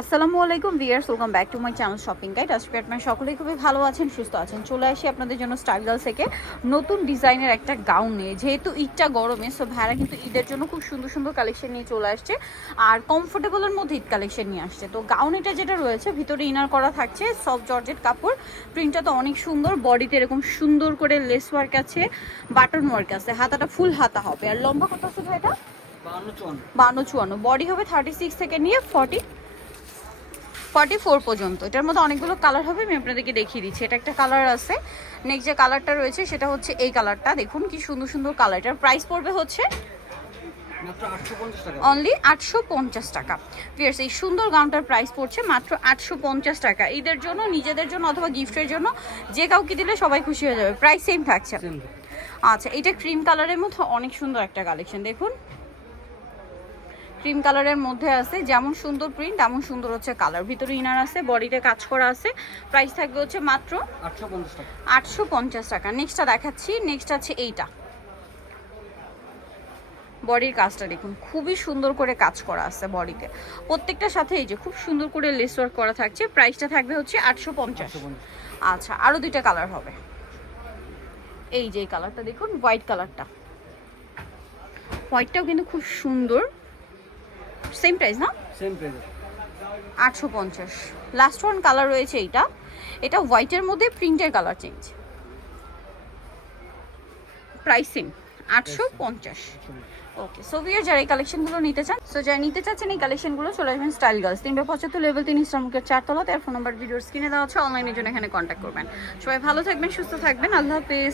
আসসালামু আলাইকুম viewers, welcome back to my channel shopping guide. আজকে আপনারা সকলেই খুবই ভালো আছেন, সুস্থ আছেন। চলে আসি আপনাদের জন্য স্টাইল গার্লস থেকে নতুন ডিজাইনের একটা গাউন নিয়ে। যেহেতু ঈদটা গরমে, সো ভাইরা কিন্তু ঈদের জন্য খুব সুন্দর সুন্দর কালেকশন নিয়ে চলে আসছে আর কমফোর্টেবলের মধ্যে ঈদ কালেকশন নিয়ে আসছে। তো গাউন এটা যেটা রয়েছে ভিতরে ইনার করা থাকছে সফট জর্জেট কাপড়, প্রিন্টটা তো অনেক সুন্দর। বডিতে এরকম সুন্দর করে লেস ওয়ার্ক আছে, বাটন ওয়ার্ক আছে, হাতাটা ফুল হাতা হবে। আর লম্বা কত আছে ভাই এটা? 52-54। বডি হবে 36 থেকে নিয়ে 44 পর্যন্ত। এটার মধ্যে অনেকগুলো কালার হবে, আমি আপনাদেরকে দেখিয়ে দিচ্ছি। এটা একটা কালার আছে। নেক্সট যে কালারটা রয়েছে সেটা হচ্ছে এই কালারটা। দেখুন কি সুন্দর সুন্দর কালার। এটার প্রাইস পড়বে হচ্ছে অনলি 850 টাকা। ফিয়ার্স, এই সুন্দর গাউনটার প্রাইস পড়ছে মাত্র 850 টাকা। ঈদের জন্য, নিজেদের জন্য অথবা গিফটের জন্য যে কাউকে দিলে সবাই খুশি হয়ে যাবে। প্রাইস সেম থাকছে। আচ্ছা, এটা ক্রিম কালারের মধ্যে অনেক সুন্দর একটা কালেকশন। দেখুন ক্রিম কালারের মধ্যে আছে, যেমন সুন্দর প্রিন্ট তেমন সুন্দর হচ্ছে কালার। ভিতরে ইনার আছে, বডিতে কাজ করা আছে। প্রাইস থাকবে হচ্ছে মাত্র 850 টাকা। নেক্সটটা দেখাচ্ছি। নেক্সট আছে এইটা। বডির কাজটা দেখুন, খুবই সুন্দর করে কাজ করা আছে বডিতে। প্রত্যেকটার সাথে এই যে খুব সুন্দর করে লেস ওয়ার্ক করা থাকছে। প্রাইসটা থাকবে হচ্ছে 850। আচ্ছা, আরও দুইটা কালার হবে। এই যে কালারটা দেখুন, হোয়াইট কালারটা। হোয়াইটটাও কিন্তু খুব সুন্দর। সেম প্রাইস না? Same price 850। Last one colour রয়েছে এইটা। এটা হোয়াইটের মধ্যে প্রিন্টের কালার চেঞ্জ। প্রাইসিং 850। ওকে, সো ভিউয়ার যারা এই কালেকশনগুলো নিতে চান, সো যারা নিতে চাচ্ছেন এই কালেকশনগুলো চলে আসবেন স্টাইল গার্লস, 375 লেভেল 3 ইসলামপুরের 4 তলা। তার ফোন নাম্বার ভিডিওর স্ক্রিনে দেওয়া আছে। অনলাইনের জন্য এখানে কন্ট্যাক্ট করবেন। সবাই ভালো থাকবেন, সুস্থ থাকবেন। আল্লাহ হাফেজ।